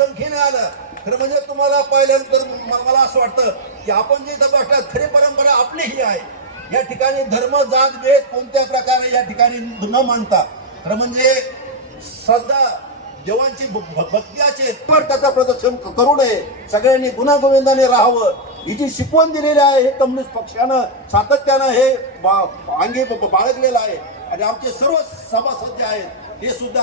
संख्येने आलं. खरं म्हणजे तुम्हाला पाहिल्यानंतर मला असं वाटतं की आपण जे इथं बसतात खरी परंपरा आपली ही आहे. या ठिकाणी धर्म जात भेद कोणत्या प्रकारे या ठिकाणी न मानता खरं म्हणजे श्रद्धा देवांची भक्ती असेल तर त्याचं प्रदर्शन करू नये. सगळ्यांनी गुण्यागोविंदाने राहावं ही जी शिकवण दिलेली आहे हे कम्युनिस्ट पक्षानं सातत्यानं हे अंगी बाळगलेलं आहे. आणि आमचे सर्व सभासद जे आहेत हे सुद्धा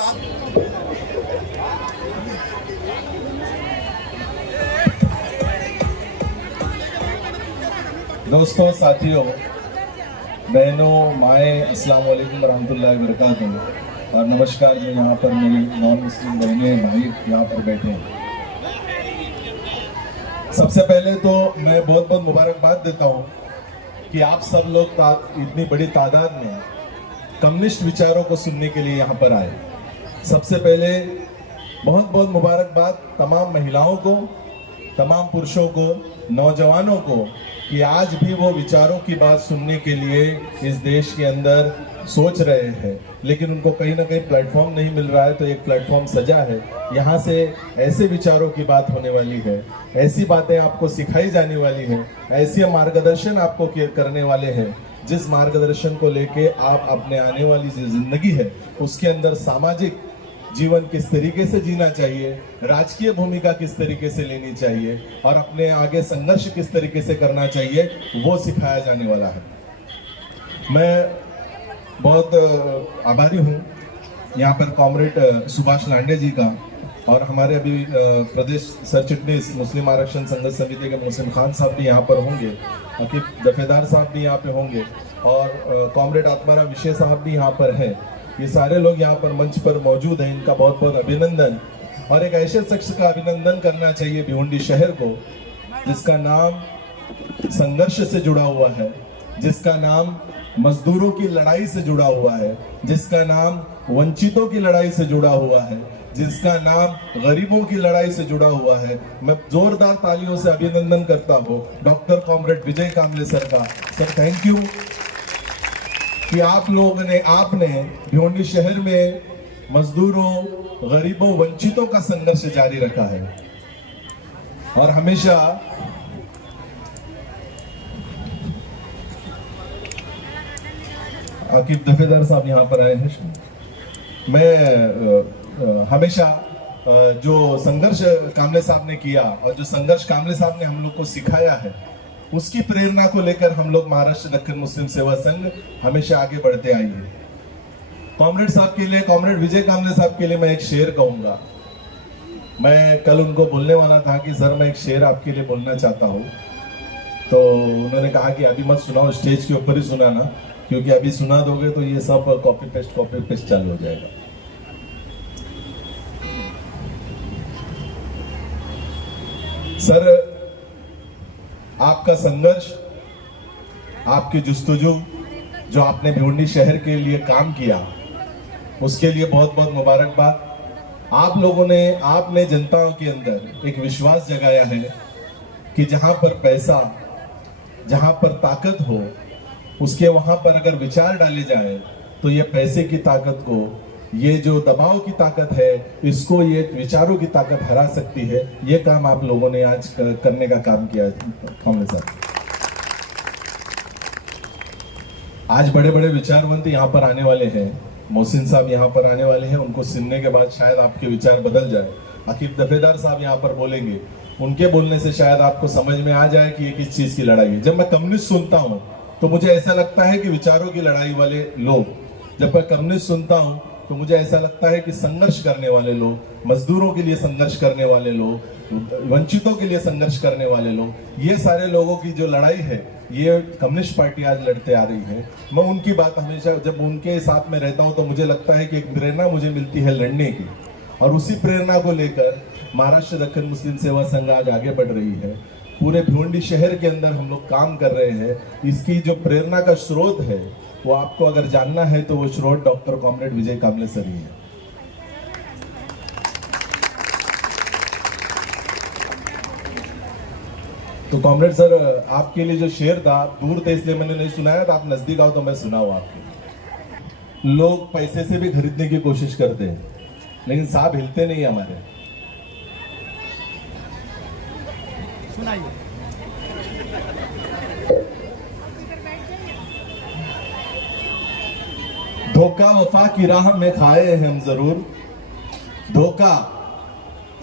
दोस्तों, साथियों, बहनों, माएँ, अस्सलाम वालेकुम रहमतुल्लाहि व बरकातहू और नमस्कार। जो यहाँ पर मेरी नॉन मुस्लिम बहनें भाई यहाँ पर बैठे हैं, सबसे पहले तो मैं बहुत बहुत मुबारकबाद देता हूँ कि आप सब लोग इतनी बड़ी तादाद में कम्युनिस्ट विचारों को सुनने के लिए यहाँ पर आए। सबसे पहले बहुत बहुत मुबारकबाद तमाम महिलाओं को, तमाम पुरुषों को, नौजवानों को कि आज भी वो विचारों की बात सुनने के लिए इस देश के अंदर सोच रहे हैं, लेकिन उनको कहीं ना कहीं प्लेटफॉर्म नहीं मिल रहा है। तो एक प्लेटफॉर्म सजा है, यहाँ से ऐसे विचारों की बात होने वाली है, ऐसी बातें आपको सिखाई जाने वाली है, ऐसी मार्गदर्शन आपको करने वाले हैं जिस मार्गदर्शन को लेके आप अपने आने वाली जो जिंदगी है उसके अंदर सामाजिक जीवन किस तरीके से जीना चाहिए, राजकीय भूमिका किस तरीके से लेनी चाहिए और अपने आगे संघर्ष किस तरीके से करना चाहिए, वो सिखाया जाने वाला है। मैं बहुत आभारी हूँ यहाँ पर कॉमरेड सुभाष लांडे जी का और हमारे अभी प्रदेश सरचिटनीस मुस्लिम आरक्षण संघर्ष समिति के मुस्लिम खान साहब भी यहाँ पर होंगे, अकीब दफेदार साहब भी यहाँ पे होंगे और कॉमरेड आत्माराम विशे साहब भी यहाँ पर हैं। ये सारे लोग यहाँ पर मंच पर मौजूद हैं, इनका बहुत बहुत अभिनंदन। और एक ऐसे शख्स का अभिनंदन करना चाहिए भिवंडी शहर को जिसका नाम संघर्ष से जुड़ा हुआ है, जिसका नाम मजदूरों की लड़ाई से जुड़ा हुआ है, जिसका नाम वंचितों की लड़ाई से जुड़ा हुआ है, जिसका नाम गरीबों की लड़ाई से जुड़ा हुआ है। मैं जोरदार तालियों से अभिनंदन करता हूँ डॉक्टर कॉमरेड विजय कामले सर का। सर थैंक यू कि आप लोगों ने, आपने भिवंडी शहर में मजदूरों, गरीबों, वंचितों का संघर्ष जारी रखा है और हमेशा आकिब दफेदार साहब यहाँ पर आए हैं। मैं हमेशा जो संघर्ष कामले साहब ने किया और जो संघर्ष कामले साहब ने हम लोग को सिखाया है उसकी प्रेरणा को लेकर हम लोग महाराष्ट्र दक्षिण मुस्लिम सेवा संघ हमेशा आगे बढ़ते आई है। कॉमरेड साहब के लिए, कॉमरेड विजय कामले साहब के लिए मैं एक शेर कहूंगा। मैं कल उनको बोलने वाला था कि सर मैं एक शेर आपके लिए बोलना चाहता हूँ, तो उन्होंने कहा कि अभी मत सुनाओ, स्टेज के ऊपर ही सुनाना, क्योंकि अभी सुना दोगे तो ये सब कॉपी पेस्ट चालू हो जाएगा। सर, आपका संघर्ष, आपकी जुस्तजू जो आपने भिवंडी शहर के लिए काम किया उसके लिए बहुत बहुत मुबारकबाद। आप लोगों ने, आपने जनताओं के अंदर एक विश्वास जगाया है कि जहां पर पैसा, जहां पर ताकत हो उसके वहां पर अगर विचार डाले जाए तो ये पैसे की ताकत को, ये जो दबाव की ताकत है इसको, ये विचारों की ताकत हरा सकती है। ये काम आप लोगों ने आज करने का काम किया है साहब। आज बड़े बड़े विचारवंत यहाँ पर आने वाले हैं, मोहसिन साहब यहाँ पर आने वाले हैं, उनको सुनने के बाद शायद आपके विचार बदल जाए। अकीब दफेदार साहब यहाँ पर बोलेंगे, उनके बोलने से शायद आपको समझ में आ जाए कि ये किस चीज की लड़ाई है। जब मैं कम्युनिस्ट सुनता हूँ तो मुझे ऐसा लगता है कि विचारों की लड़ाई वाले लोग, जब मैं कम्युनिस्ट सुनता हूँ तो मुझे ऐसा लगता है कि संघर्ष करने वाले लोग, मजदूरों के लिए संघर्ष करने वाले लोग, वंचितों के लिए संघर्ष करने वाले लोग, ये सारे लोगों की जो लड़ाई है ये कम्युनिस्ट पार्टी आज लड़ते आ रही है। मैं उनकी बात हमेशा, जब उनके साथ में रहता हूं तो मुझे लगता है कि एक प्रेरणा मुझे मिलती है लड़ने की, और उसी प्रेरणा को लेकर महाराष्ट्र दक्षिण मुस्लिम सेवा संघ आज आगे बढ़ रही है। पूरे भिवंडी शहर के अंदर हम लोग काम कर रहे हैं। इसकी जो प्रेरणा का स्रोत है वो आपको अगर जानना है तो वो स्रोत डॉक्टर कॉमरेड विजय कामले सर ही है। तो कॉमरेड सर, आपके लिए जो शेर था, दूर थे इसलिए मैंने नहीं सुनाया था, आप नजदीक आओ तो मैं सुनाऊं आपके। लोग पैसे से भी खरीदने की कोशिश करते हैं लेकिन साहब हिलते नहीं हमारे। धोखा वफा की राह में खाए हैं हम जरूर। धोखा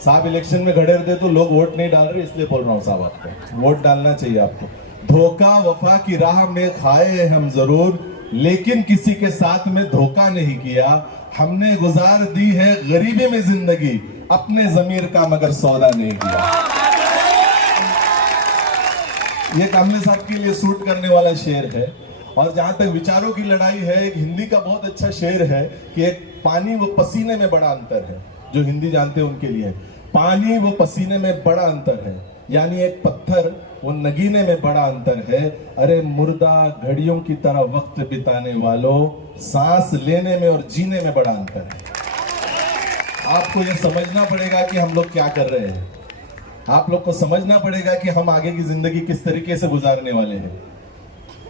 साहब इलेक्शन में खड़े रहते तो लोग वोट नहीं डाल रहे, इसलिए बोल रहा हूं साहब आपको वोट डालना चाहिए आपको। धोखा वफा की राह में खाए हैं हम जरूर, लेकिन किसी के साथ में धोखा नहीं किया। हमने गुजार दी है गरीबी में जिंदगी, अपने जमीर का मगर सौदा नहीं किया। ये कामले साहब के लिए सूट करने वाला शेर है। और जहां तक विचारों की लड़ाई है, एक हिंदी का बहुत अच्छा शेर है कि एक पानी व पसीने में बड़ा अंतर है। जो हिंदी जानते हैं उनके लिए पानी व पसीने में बड़ा अंतर है, यानी एक पत्थर वो नगीने में बड़ा अंतर है। अरे मुर्दा घड़ियों की तरह वक्त बिताने वालों, सांस लेने में और जीने में बड़ा अंतर है। आपको ये समझना पड़ेगा कि हम लोग क्या कर रहे हैं। आप लोग को समझना पड़ेगा कि हम आगे की जिंदगी किस तरीके से गुजारने वाले हैं।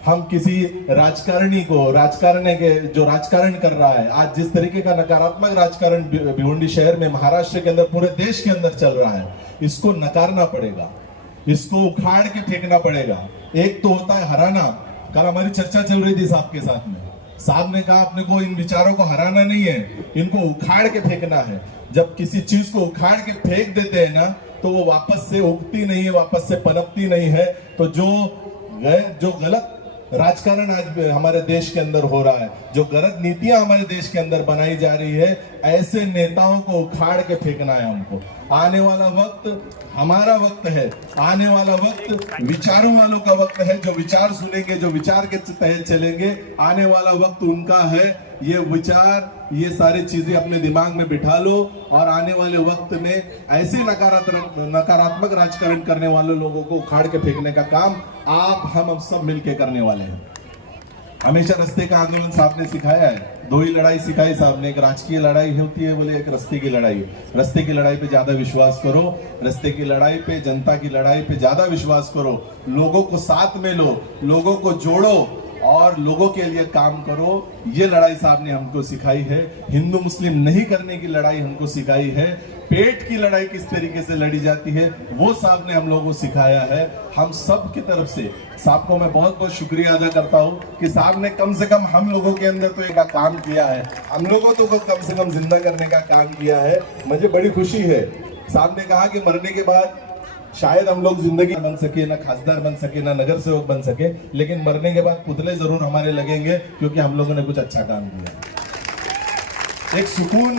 हम किसी राजकारणी को जो राजकारण कर रहा है, आज जिस तरीके का नकारात्मक राजकारण भिवंडी शहर में, महाराष्ट्र के अंदर, पूरे देश के अंदर चल रहा है, इसको नकारना पड़ेगा, इसको उखाड़ के फेंकना पड़ेगा। एक तो होता है हराना। कल हमारी चर्चा चल रही थी साहब के साथ में, साहब ने कहा अपने को इन विचारों को हराना नहीं है, इनको उखाड़ के फेंकना है। जब किसी चीज को उखाड़ के फेंक देते हैं ना, तो वो वापस से उगती नहीं है, वापस से पनपती नहीं है। तो जो गलत राजकारण आज हमारे देश के अंदर हो रहा है, जो गलत नीतियां हमारे देश के अंदर बनाई जा रही है, ऐसे नेताओं को उखाड़ के फेंकना है हमको। आने वाला वक्त हमारा वक्त है, आने वाला वक्त विचारों वालों का वक्त है, जो विचार सुनेंगे, जो विचार के तहत चलेंगे। आने वाला वक्त उनका है। ये विचार, ये सारी चीजें अपने दिमाग में बिठा लो और आने वाले वक्त में ऐसे नकारात्मक राजकारण करने वाले लोगों को उखाड़ के फेंकने का काम हम सब मिलके करने वाले हैं। हमेशा रास्ते का आंदोलन साहब ने सिखाया है। दो ही लड़ाई सिखाई साहब ने, एक राजकीय लड़ाई होती है बोले, एक रास्ते की लड़ाई। रास्ते की लड़ाई पे ज्यादा विश्वास करो, रास्ते की लड़ाई पे, जनता की लड़ाई पे ज्यादा विश्वास करो। लोगों को साथ में लो, लोगों को जोड़ो और लोगों के लिए काम करो। ये लड़ाई साहब ने हमको सिखाई है। हिंदू मुस्लिम नहीं करने की लड़ाई हमको सिखाई है। पेट की लड़ाई किस तरीके से लड़ी जाती है वो साहब ने हम लोगों को सिखाया है। हम सब की तरफ से साहब को मैं बहुत बहुत शुक्रिया अदा करता हूँ कि साहब ने कम से कम हम लोगों के अंदर तो एक काम किया है, हम लोगों तो कम से कम जिंदा करने का काम किया है। मुझे बड़ी खुशी है। साहब ने कहा कि मरने के बाद शायद हम लोग जिंदगी बन सके, ना खासदार बन सके, ना नगर सेवक बन सके, लेकिन मरने के बाद पुतले जरूर हमारे लगेंगे, क्योंकि हम लोगों ने कुछ अच्छा काम किया। एक सुकून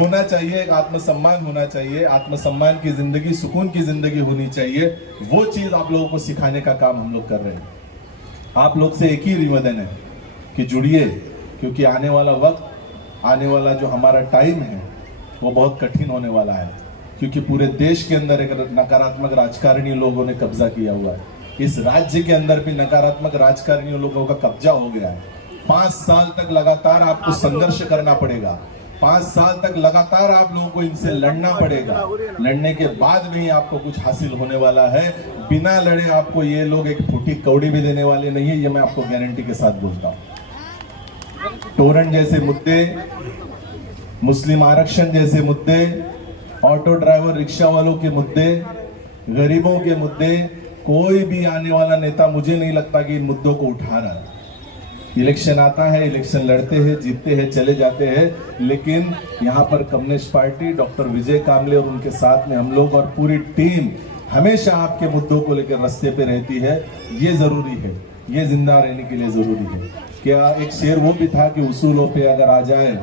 होना चाहिए, एक आत्मसम्मान होना चाहिए, आत्मसम्मान की जिंदगी, सुकून की जिंदगी होनी चाहिए। वो चीज आप लोगों को सिखाने का काम हम लोग कर रहे हैं। आप लोग से एक ही निवेदन है कि जुड़िए, क्योंकि आने वाला वक्त, आने वाला जो हमारा टाइम है वो बहुत कठिन होने वाला है, क्योंकि पूरे देश के अंदर एक नकारात्मक राजकारणी लोगों ने कब्जा किया हुआ है। इस राज्य के अंदर भी नकारात्मक राजकारणी लोगों का कब्जा हो गया है। 5 साल तक लगातार आपको संघर्ष करना पड़ेगा, 5 साल तक लगातार आप लोगों को इनसे लड़ना पड़ेगा। लड़ने के बाद भी आपको कुछ हासिल होने वाला है। बिना लड़े आपको ये लोग एक फूटी कौड़ी भी देने वाले नहीं है, ये मैं आपको गारंटी के साथ बोलता हूँ। टोरन जैसे मुद्दे, मुस्लिम आरक्षण जैसे मुद्दे, ऑटो ड्राइवर रिक्शा वालों के मुद्दे, गरीबों के मुद्दे, कोई भी आने वाला नेता मुझे नहीं लगता कि इन मुद्दों को उठा रहा है। इलेक्शन आता है, इलेक्शन लड़ते हैं, जीतते हैं, चले जाते हैं, लेकिन यहाँ पर कम्युनिस्ट पार्टी, डॉक्टर विजय कामले और उनके साथ में हम लोग और पूरी टीम हमेशा आपके मुद्दों को लेकर रास्ते पे रहती है। ये जरूरी है, ये जिंदा रहने के लिए जरूरी है। क्या एक शेर वो भी था कि उसूलों पे अगर आ जाए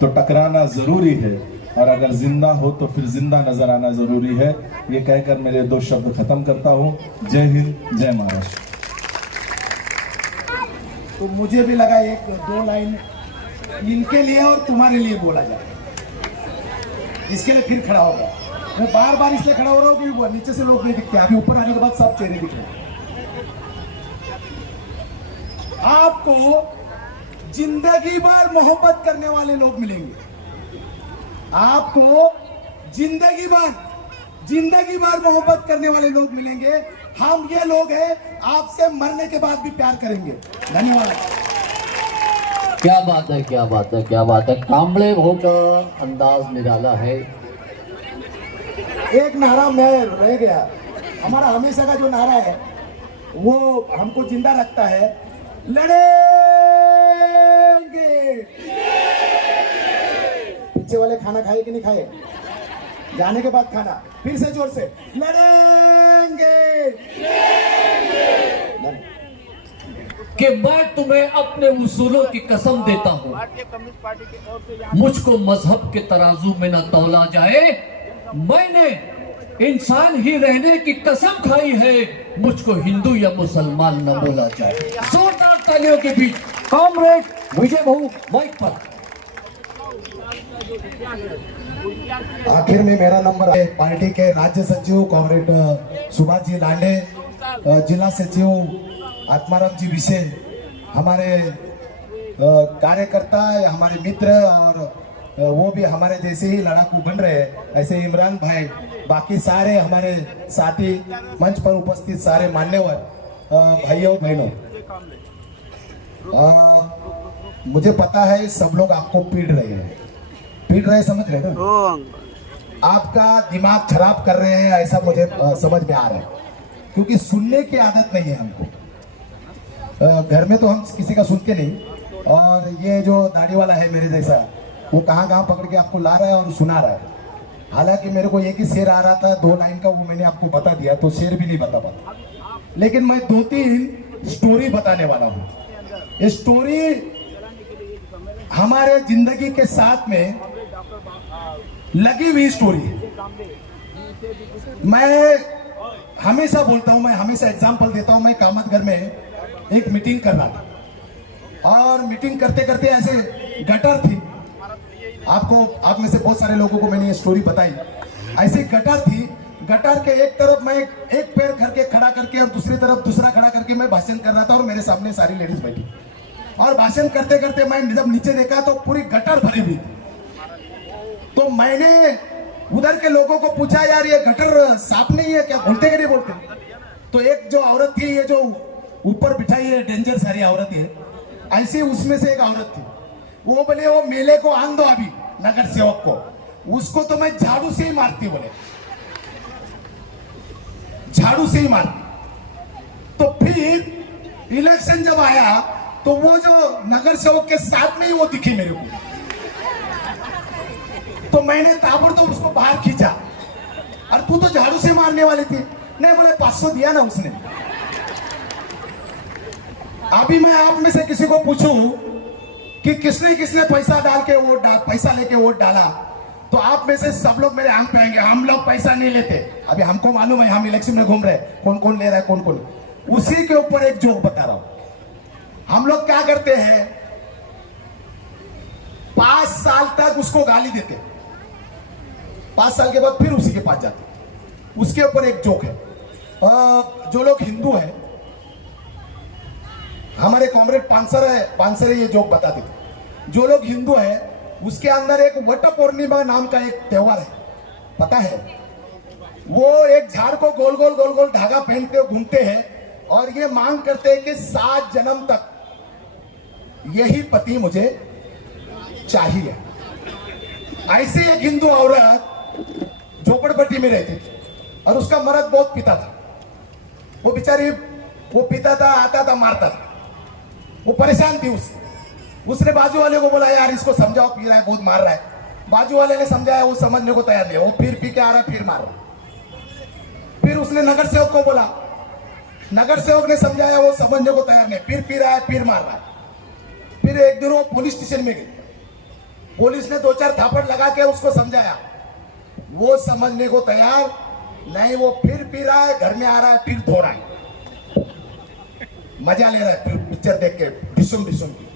तो टकराना जरूरी है, और अगर जिंदा हो तो फिर जिंदा नजर आना जरूरी है। ये कहकर मेरे 2 शब्द खत्म करता हूँ। जय हिंद, जय महाराष्ट्र। तो मुझे भी लगा 1-2 लाइन इनके लिए और तुम्हारे लिए बोला जाए, इसके लिए फिर खड़ा हो गया। मैं बार बार इसलिए खड़ा हो रहा हूँ क्योंकि नीचे से लोग नहीं दिखते, अभी ऊपर आने के बाद सब चेहरे दिख रहे। आपको जिंदगी भर मोहब्बत करने वाले लोग मिलेंगे, आपको जिंदगी भर मोहब्बत करने वाले लोग मिलेंगे। हम ये लोग हैं, आपसे मरने के बाद भी प्यार करेंगे। धन्यवाद। क्या बात है, क्या बात है, क्या बात है। कांबळे भाऊ का अंदाज निराला है। एक नारा मैं रह गया, हमारा हमेशा का जो नारा है वो हमको जिंदा रखता है, लड़ेंगे। पीछे वाले खाना खाए कि नहीं खाए? जाने के बाद खाना, फिर से जोर से, लड़ेंगे। कि मैं तुम्हें अपने उसूलों की कसम देता हूं, मुझको मजहब के तराजू में न तौला जाए। मैंने इंसान ही रहने की कसम खाई है, मुझको हिंदू या मुसलमान न बोला जाए। जोरदार तालियों के बीच कॉमरेड विजय बहु माइक पर। आखिर में मेरा नंबर है। पार्टी के राज्य सचिव कॉमरेड सुभाष जी लांडे, जिला सचिव आत्माराम जी विशे, हमारे कार्यकर्ता, हमारे मित्र और वो भी हमारे जैसे ही लड़ाकू बन रहे हैं, ऐसे इमरान भाई, बाकी सारे हमारे साथी, मंच पर उपस्थित सारे मान्यवर भाइयों बहनों, मुझे पता है सब लोग आपको पीट रहे हैं, समझ रहे ना? आपका दिमाग खराब कर रहे हैं, ऐसा मुझे समझ में आ रहा है, क्योंकि सुनने की आदत नहीं है हमको। घर में तो हम किसी का सुनते नहीं, और ये जो दाढ़ी वाला है मेरे जैसा, वो कहाँ पकड़ के आपको ला रहा है और सुना रहा है। हालांकि मेरे को एक ही शेर आ रहा था 2 लाइन का, वो मैंने आपको बता दिया, तो शेर भी नहीं बता पाता, लेकिन मैं 2-3 स्टोरी बताने वाला हूँ। ये स्टोरी हमारे जिंदगी के साथ में लगी हुई स्टोरी है। मैं हमेशा बोलता हूँ, मैं हमेशा एग्जाम्पल देता हूँ। मैं कामतगर में एक मीटिंग कर रहा था, और मीटिंग करते करते ऐसे गटर थी, आप में से बहुत सारे लोगों को मैंने ये स्टोरी बताई। ऐसी गटर थी, गटर के एक तरफ मैं एक पैर करके खड़ा करके और दूसरी तरफ दूसरा खड़ा करके मैं भाषण कर रहा था, और मेरे सामने सारी लेडीज बैठी, और भाषण करते करते मैं जब नीचे देखा तो पूरी गटर भरी हुई थी। तो मैंने उधर के लोगों को पूछा, यार ये गटर साफ नहीं है क्या, बोलते कि नहीं बोलते? तो एक जो औरत थी, ये जो ऊपर बिठाई है डेंजर सारी औरत है, ऐसी उसमें से एक औरत थी, वो बोले वो मेले को आन दो अभी, नगर सेवक को, उसको तो मैं झाड़ू से ही मारती, बोले झाड़ू से ही मारती। तो फिर इलेक्शन जब आया तो वो जो नगर सेवक के साथ में ही वो दिखी मेरे को, तो मैंने ताबड़तोड़ उसको बाहर खींचा, और तू तो झाड़ू से मारने वाली थी। नहीं, बोले 500 दिया ना उसने। अभी मैं आप में से किसी को पूछूं कि किसने किसने पैसा डाल के पैसा लेके वोट डाला, तो आप में से सब लोग मेरे आंख पे आएंगे, हम लोग पैसा नहीं लेते। अभी हमको मालूम है, हम इलेक्शन में घूम रहे हैं, कौन कौन ले रहा है, कौन कौन। उसी के ऊपर एक जोक बता रहा हूं। हम लोग क्या करते हैं, 5 साल तक उसको गाली देते, 5 साल के बाद फिर उसी के पास जाते। उसके ऊपर एक जोक है। जो लोग हिंदू हैं, हमारे कॉमरेड पानसरे ये जोक बताते थे। जो लोग हिंदू हैं, उसके अंदर एक वट पूर्णिमा नाम का एक त्योहार है, पता है? वो एक झाड़ को गोल गोल धागा पहन के घूमते हैं, और ये मांग करते हैं कि 7 जन्म तक यही पति मुझे चाहिए। ऐसी एक हिंदू औरत झोपड़पट्टी में रहती थी, और उसका मर्द बहुत पीता था। वो बेचारी, वो पीता था, आता था, मारता था, वो परेशान थी उसने बाजू वाले को बोला, यार इसको समझाओ, पी रहा है, बहुत मार रहा है। बाजू वाले ने समझाया, वो समझने को तैयार नहीं, वो फिर पी के आ रहा है, फिर मार रहा। फिर उसने नगर सेवक को बोला, नगर सेवक ने समझाया, वो समझने को तैयार नहीं, फिर पी रहा है, फिर मार रहा है। फिर एक दिन वो पुलिस स्टेशन में गई, पुलिस ने 2-4 थापड़ लगा के उसको समझाया, वो समझने को तैयार नहीं, वो फिर पी रहा है, घर में आ रहा है, फिर धो रहा है, मजा ले रहा है पिक्चर देख के डिसुम की।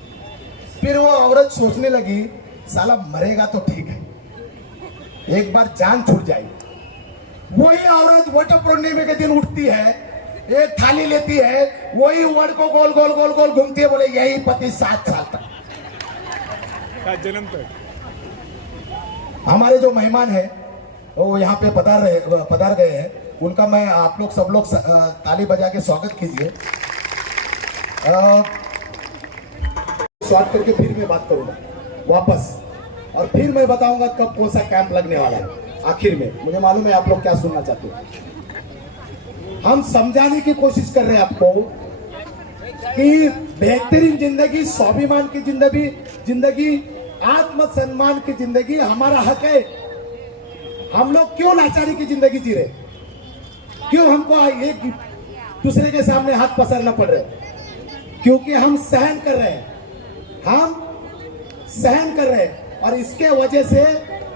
फिर वो औरत सोचने लगी, साला मरेगा तो ठीक है, एक बार जान छूट जाएगी। वही औरत वट पूर्णिमा के दिन उठती है, एक थाली लेती है, वही वट को गोल गोल घूमती है, बोले यही पति 7 साल तक जन्म तक। हमारे जो मेहमान है वो यहाँ पे पधार गए हैं, उनका मैं आप लोग सब लोग ताली बजा के स्वागत कीजिए। स्वागत करके फिर मैं बात करूंगा वापस, और फिर मैं बताऊंगा कब कौन सा कैंप लगने वाला है। आखिर में मुझे मालूम है आप लोग क्या सुनना चाहते हो। हम समझाने की कोशिश कर रहे हैं आपको कि बेहतरीन जिंदगी, स्वाभिमान की जिंदगी, आत्मसम्मान की जिंदगी हमारा हक है। हम लोग क्यों लाचारी की जिंदगी जी रहे? क्यों हमको एक दूसरे के सामने हाथ पसारना पड़ रहा है? क्योंकि हम सहन कर रहे हैं, और इसके वजह से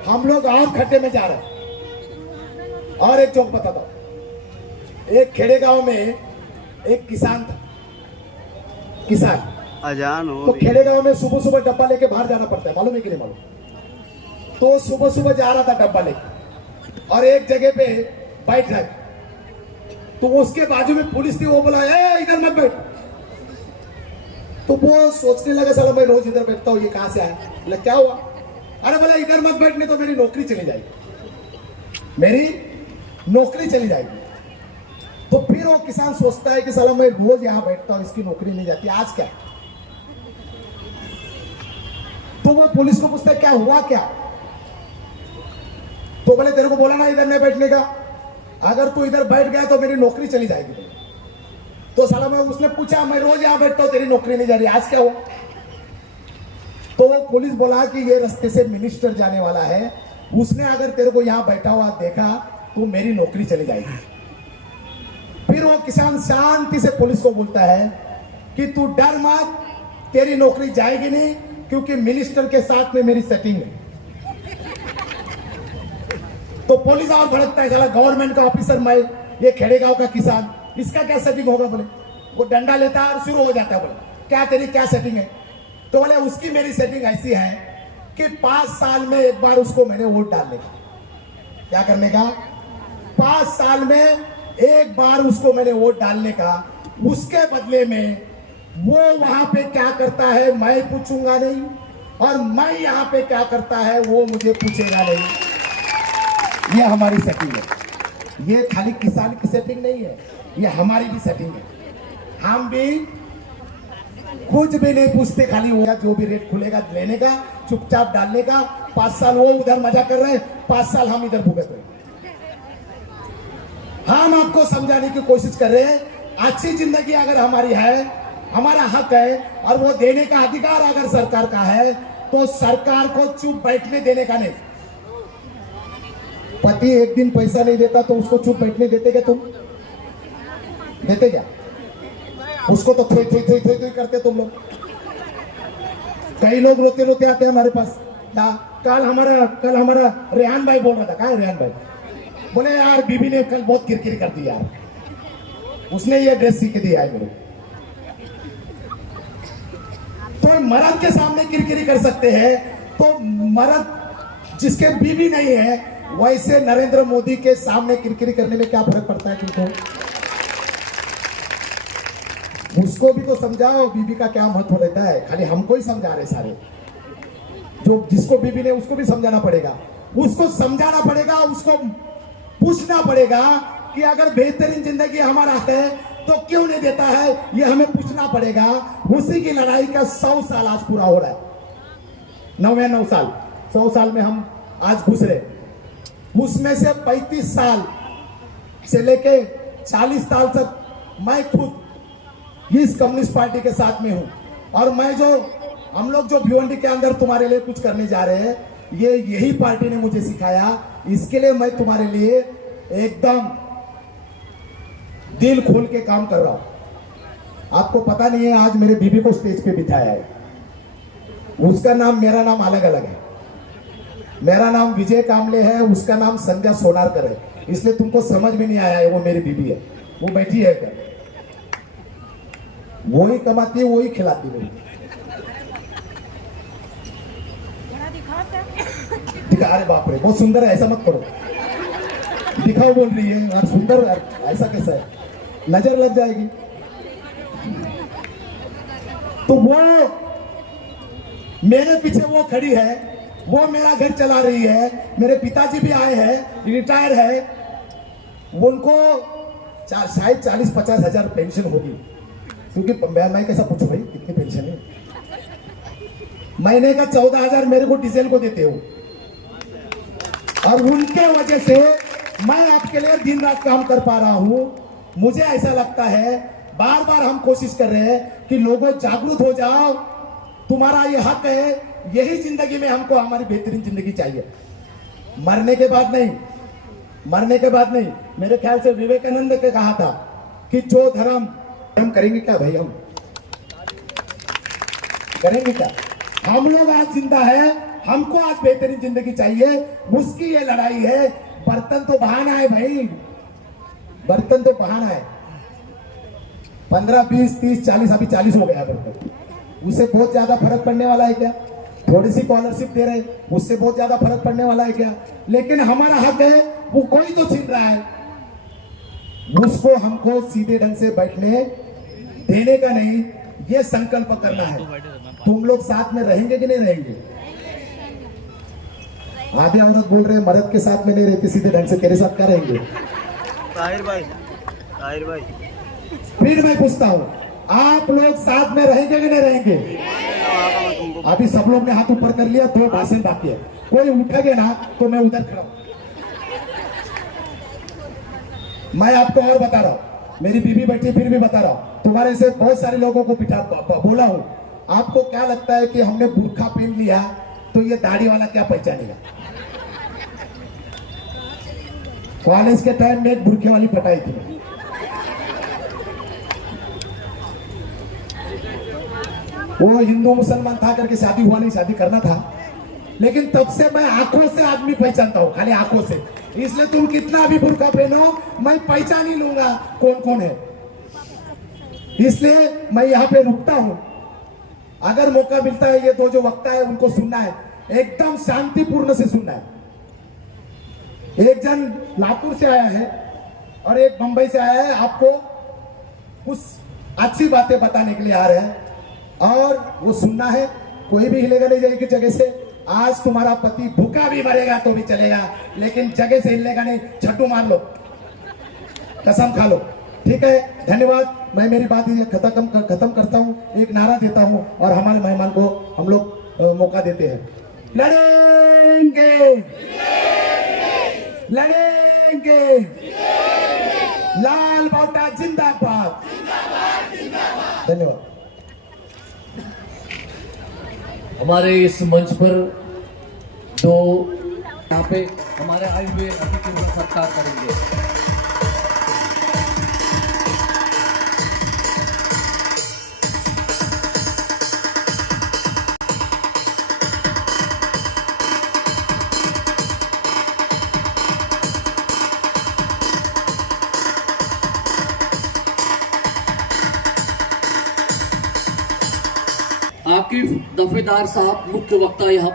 हम लोग और खड्डे में जा रहे हैं। और एक जोक बताता हूं। एक खेड़े गांव में एक किसान था। अजान हो तो खेड़े गांव में सुबह सुबह डब्बा लेके बाहर जाना पड़ता है, मालूम है कि नहीं मालूम? तो सुबह सुबह जा रहा था डब्बा लेके, और एक जगह पे बैठ रहा। तो उसके बाजू में पुलिस थी, वो बोला ए इधर मत बैठ। तो वो सोचने लगा साला मैं रोज इधर बैठता हूँ, ये कहां से आया? बोला क्या हुआ? अरे बोला इधर मत बैठने तो मेरी नौकरी चली जाएगी। तो फिर वो किसान सोचता है कि साला मैं रोज यहां बैठता हूं, इसकी नौकरी नहीं जाती, आज क्या? तो वो पुलिस को पूछता है क्या हुआ क्या? तो बोले तेरे को बोला ना इधर नहीं बैठने का, अगर तू इधर बैठ गया तो मेरी नौकरी चली जाएगी। तो साला मैं उसने पूछा मैं रोज यहां बैठता हूं, तेरी नौकरी नहीं जा रही, आज क्या हुआ? तो वो पुलिस बोला कि ये रास्ते से मिनिस्टर जाने वाला है, उसने अगर तेरे को यहां बैठा हुआ देखा तो मेरी नौकरी चली जाएगी। फिर वो किसान शांति से पुलिस को बोलता है कि तू डर मत, तेरी नौकरी जाएगी नहीं, क्योंकि मिनिस्टर के साथ में मेरी सेटिंग है। तो पुलिस और भड़कता है, चला गवर्नमेंट का ऑफिसर मैं, ये खेड़े गांव का किसान, इसका क्या सेटिंग होगा? बोले वो डंडा लेता है और शुरू हो जाता है, बोले क्या तेरी क्या सेटिंग है? तो बोले उसकी मेरी सेटिंग ऐसी है कि 5 साल में एक बार उसको मैंने वोट डालने का। क्या करने का? 5 साल में एक बार उसको मैंने वोट डालने का। उसके बदले में वो वहां पे क्या करता है मैं पूछूंगा नहीं, और मैं यहां पे क्या करता है वो मुझे पूछेगा नहीं। ये हमारी सेटिंग है। ये खाली किसान की सेटिंग नहीं है, ये हमारी भी सेटिंग है। हम भी कुछ भी नहीं पूछते, खाली वो जो भी रेट खुलेगा लेने का, चुपचाप डालने का। 5 साल वो उधर मजा कर रहे हैं, 5 साल हम इधर भुगत रहे हैं। हम आपको समझाने की कोशिश कर रहे हैं, अच्छी जिंदगी अगर हमारी है, हमारा हक है, और वो देने का अधिकार अगर सरकार का है, तो सरकार को चुप बैठने देने का नहीं। पति एक दिन पैसा नहीं देता तो उसको चुप बैठने देते क्या? तुम देते क्या? उसको तो थोई करते तुम लोग। कई लोग रोते रोते आते हैं हमारे पास। कल हमारा रेहान भाई बोल रहा था, कहा है रेहान भाई? बोले यार बीबी ने कल बहुत किरकिरी कर दी यार, उसने ये ड्रेस सीख दिया है मेरे। तो मर्द के सामने किरकिरी कर सकते हैं, तो मर्द जिसके बीबी नहीं है, वैसे नरेंद्र मोदी के सामने किरकिरी करने में क्या फर्क पड़ता है तुमको? उसको भी तो समझाओ बीबी का क्या महत्व रहता है। खाली हमको ही समझा रहे सारे, जो जिसको बीबी ने उसको भी समझाना पड़ेगा, उसको समझाना पड़ेगा, उसको पूछना पड़ेगा कि अगर बेहतरीन जिंदगी हमारा है तो क्यों नहीं देता है, ये हमें पूछना पड़ेगा। उसी की लड़ाई का 100 साल आज पूरा हो रहा है। 99 साल, 100 साल में हम आज घुस रहे। उसमें से 35 साल से लेके 40 साल तक मैं खुद इस कम्युनिस्ट पार्टी के साथ में हूं, और हम लोग जो भिवंडी के अंदर तुम्हारे लिए कुछ करने जा रहे हैं, ये यही पार्टी ने मुझे सिखाया। इसके लिए मैं तुम्हारे लिए एकदम दिल खोल के काम कर रहा हूं। आपको पता नहीं है, आज मेरे बीबी को स्टेज पे बिठाया है। उसका नाम, मेरा नाम अलग अलग है। मेरा नाम विजय कामले है, उसका नाम संध्या सोनारकर है। इसलिए तुमको समझ में नहीं आया है, वो मेरी बीबी है, वो बैठी है इधर, वो ही कमाती है, वो ही खिलाती है। दिखा, अरे बाप रे बहुत सुंदर है, ऐसा मत करो। दिखाओ बोल रही है और सुंदर, ऐसा कैसा है? नजर लग जाएगी। तो वो मेरे पीछे वो खड़ी है, वो मेरा घर चला रही है। मेरे पिताजी भी आए हैं, रिटायर है, उनको शायद 40-50 हजार पेंशन होगी। क्योंकि मैं कैसा पूछूं भाई कितनी पेंशन है? महीने का 14,000 मेरे को डीजल को देते हो, और उनके वजह से मैं आपके लिए दिन रात काम कर पा रहा हूं। मुझे ऐसा लगता है, बार बार हम कोशिश कर रहे हैं कि लोगों जागरूक हो जाओ, तुम्हारा ये हक है, यही जिंदगी में हमको हमारी बेहतरीन जिंदगी चाहिए, मरने के बाद नहीं, मरने के बाद नहीं। मेरे ख्याल से विवेकानंद ने कहा था कि जो धर्म हम करेंगे क्या भाई, हम करेंगे क्या? हम लोग आज जिंदा है, हमको आज बेहतरीन जिंदगी चाहिए, उसकी ये लड़ाई है। बर्तन तो बहाना है भाई, बर्तन तो बहाना है। 15, 20, 30, 40, अभी 40 हो गया बर्तन, उससे बहुत ज्यादा फर्क पड़ने वाला है क्या? थोड़ी सी स्कॉलरशिप दे रहे, उससे बहुत ज्यादा फर्क पड़ने वाला है क्या? लेकिन हमारा हक है, वो कोई तो छीन रहा है, उसको हमको सीधे ढंग से बैठने देने का नहीं, ये संकल्प करना है। तुम लोग साथ में रहेंगे कि नहीं रहेंगे? आधी औरत बोल रहे हैं मर्द के साथ में नहीं रहती सीधे ढंग से, तेरे साथ क्या रहेंगे? ताहिर भाई, ताहिर भाई, फिर मैं पूछता हूँ, आप लोग साथ में रहेंगे कि नहीं रहेंगे? अभी सब लोग ने हाथ ऊपर कर लिया, तो भाषण बाकी है, कोई उठेगे ना तो मैं उधर खड़ा हूं। मैं आपको और बता रहा हूं, मेरी बीवी बैठी फिर भी बता रहा हूं, तुम्हारे से बहुत सारे लोगों को बोला हूं। आपको क्या लगता है कि हमने बुर्खा पहन लिया तो ये दाढ़ी वाला क्या पहचानेगा? कॉलेज के टाइम में एक बुर्खे वाली पटाई थी, वो हिंदू मुसलमान था करके शादी हुआ नहीं, शादी करना था, लेकिन तब से मैं आंखों से आदमी पहचानता हूं, खाली आंखों से। इसलिए तुम कितना भी बुर्का पहनो, मैं पहचान ही लूंगा कौन कौन है। इसलिए मैं यहाँ पे रुकता हूं। अगर मौका मिलता है, ये दो जो वक्ता है उनको सुनना है, एकदम शांतिपूर्ण से सुनना है। एक जन लातूर से आया है और एक मुंबई से आया है, आपको कुछ अच्छी बातें बताने के लिए आ रहे हैं और वो सुनना है। कोई भी हिलेगा नहीं जाएगी जगह से। आज तुम्हारा पति भूखा भी मरेगा तो भी चलेगा, लेकिन जगह से हिलेगा नहीं, छट्टू मार लो, कसम खा लो, ठीक है? धन्यवाद। मैं मेरी बात ये खत्म करता हूँ, एक नारा देता हूँ और हमारे मेहमान को हम लोग मौका देते हैं। लड़ेंगे, लड़ेंगे, लाल बाउटा जिंदाबाद, धन्यवाद। हमारे इस मंच पर दो यहाँ पे हमारे आए हुए अतिथियों का सत्कार करेंगे। आकिफ दफेदार साहब मुख्य वक्ता यहाँ